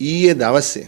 ඊයේ දවසේ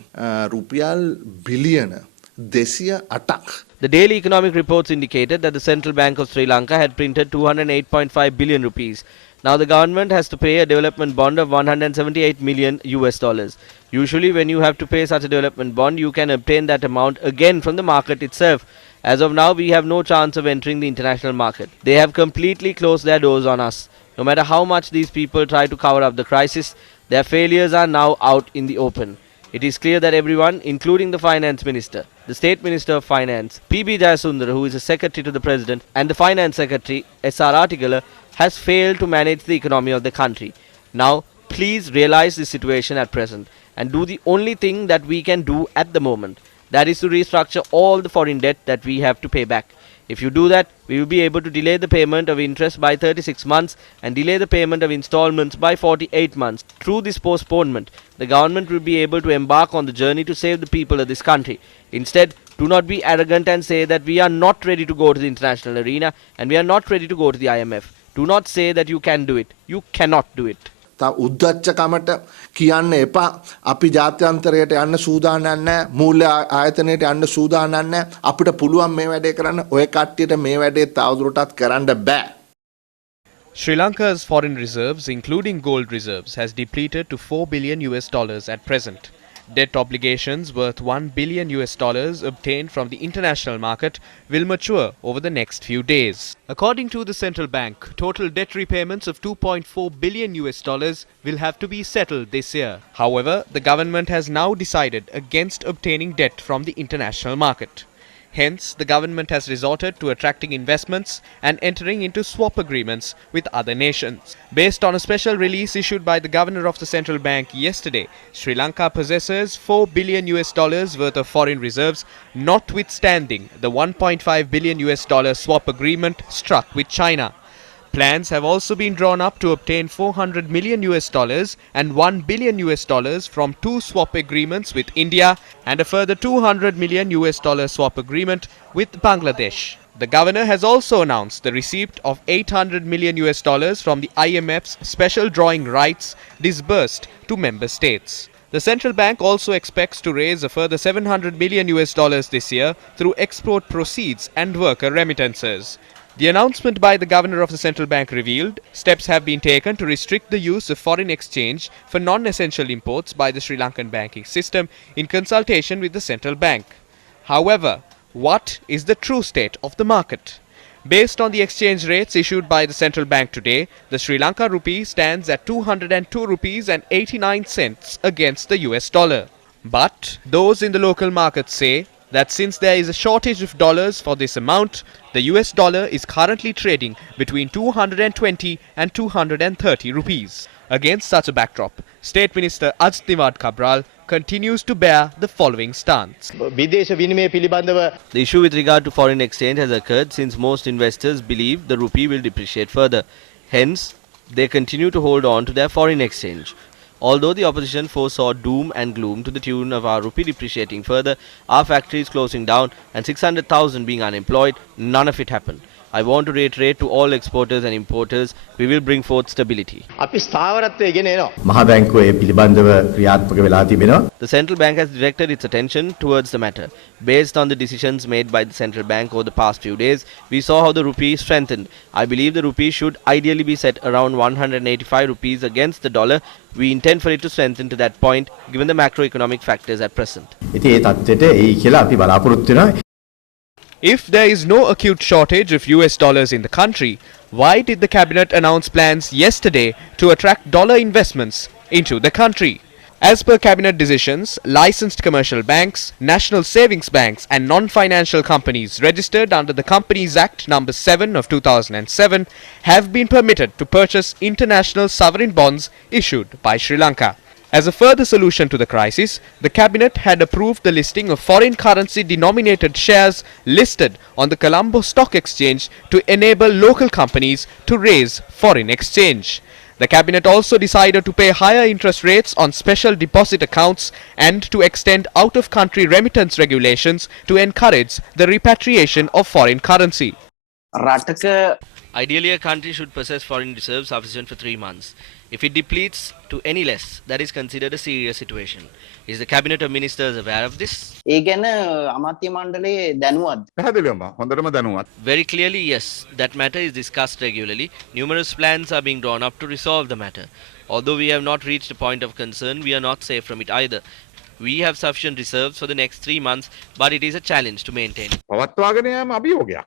රුපියල් බිලියන 208ක්. The daily economic reports indicated that the Central Bank of Sri Lanka had printed 208.5 billion rupees. Now the government has to pay a development bond of 178 million US dollars. Usually when you have to pay such a development bond, you can obtain that amount again from the market itself. As of now, we have no chance of entering the international market. They have completely closed their doors on us. No matter how much these people try to cover up the crisis, their failures are now out in the open. It is clear that everyone, including the Finance Minister, the State Minister of Finance, P.B. Jayasundara, who is a Secretary to the President, and the Finance Secretary, S.R. Artikala, has failed to manage the economy of the country. Now, please realize the situation at present and do the only thing that we can do at the moment. That is to restructure all the foreign debt that we have to pay back. If you do that, we will be able to delay the payment of interest by 36 months and delay the payment of installments by 48 months. Through this postponement, the government will be able to embark on the journey to save the people of this country. Instead, do not be arrogant and say that we are not ready to go to the international arena and we are not ready to go to the IMF. Do not say that you can do it. You cannot do it. උද්දච්චකමට කියන්න එපා. අපි ජාත්‍යන්තරයට යන්න සූදානම් නැහැ. මූල්‍ය ආයතනයට යන්න සූදානම් නැහැ. අපිට පුළුවන් මේ වැඩේ කරන්න. ඔය කට්ටියට මේ වැඩේ තවදුරටත් කරන්න බෑ. Sri Lanka's foreign reserves, including gold reserves, has depleted to $4 billion at present. Debt obligations worth $1 billion obtained from the international market will mature over the next few days. According to the central bank, total debt repayments of $2.4 billion will have to be settled this year. However, the government has now decided against obtaining debt from the international market. Hence, the government has resorted to attracting investments and entering into swap agreements with other nations. Based on a special release issued by the governor of the central bank yesterday, Sri Lanka possesses $4 billion worth of foreign reserves, notwithstanding the $1.5 billion swap agreement struck with China. Plans have also been drawn up to obtain $400 million and $1 billion from two swap agreements with India and a further $200 million swap agreement with Bangladesh. The governor has also announced the receipt of $800 million from the IMF's special drawing rights disbursed to member states. The central bank also expects to raise a further $700 million this year through export proceeds and worker remittances. The announcement by the governor of the central bank revealed steps have been taken to restrict the use of foreign exchange for non-essential imports by the Sri Lankan banking system in consultation with the central bank. However, what is the true state of the market? Based on the exchange rates issued by the central bank today, the Sri Lanka rupee stands at 202 rupees and 89 cents against the US dollar. But those in the local market say that since there is a shortage of dollars for this amount, the US dollar is currently trading between 220 and 230 rupees. Against such a backdrop, State Minister Ajtivad Cabral continues to bear the following stance. The issue with regard to foreign exchange has occurred since most investors believe the rupee will depreciate further. Hence, they continue to hold on to their foreign exchange. Although the opposition foresaw doom and gloom to the tune of our rupee depreciating further, our factories closing down and 600,000 being unemployed, none of it happened. I want to reiterate to all exporters and importers, we will bring forth stability. The central bank has directed its attention towards the matter. Based on the decisions made by the central bank over the past few days, we saw how the rupee strengthened. I believe the rupee should ideally be set around 185 rupees against the dollar. We intend for it to strengthen to that point given the macroeconomic factors at present. If there is no acute shortage of US dollars in the country, why did the cabinet announce plans yesterday to attract dollar investments into the country? As per cabinet decisions, licensed commercial banks, national savings banks and non-financial companies registered under the Companies Act No. 7 of 2007 have been permitted to purchase international sovereign bonds issued by Sri Lanka. As a further solution to the crisis, the cabinet had approved the listing of foreign currency denominated shares listed on the Colombo Stock Exchange to enable local companies to raise foreign exchange. The cabinet also decided to pay higher interest rates on special deposit accounts and to extend out-of-country remittance regulations to encourage the repatriation of foreign currency. Ideally, a country should possess foreign reserves sufficient for 3 months. If it depletes to any less, that is considered a serious situation. Is the cabinet of ministers aware of this? ඒ ගැන අමාත්‍ය මණ්ඩලයේ දැනුවත්. පැහැදිලිවම හොඳටම දැනුවත්. Very clearly, yes. That matter is discussed regularly. Numerous plans are being drawn up to resolve the matter. Although we have not reached a point of concern, we are not safe from it either. We have sufficient reserves for the next 3 months, but it is a challenge to maintain. පවත්වාගෙන යාම අභියෝගයක්.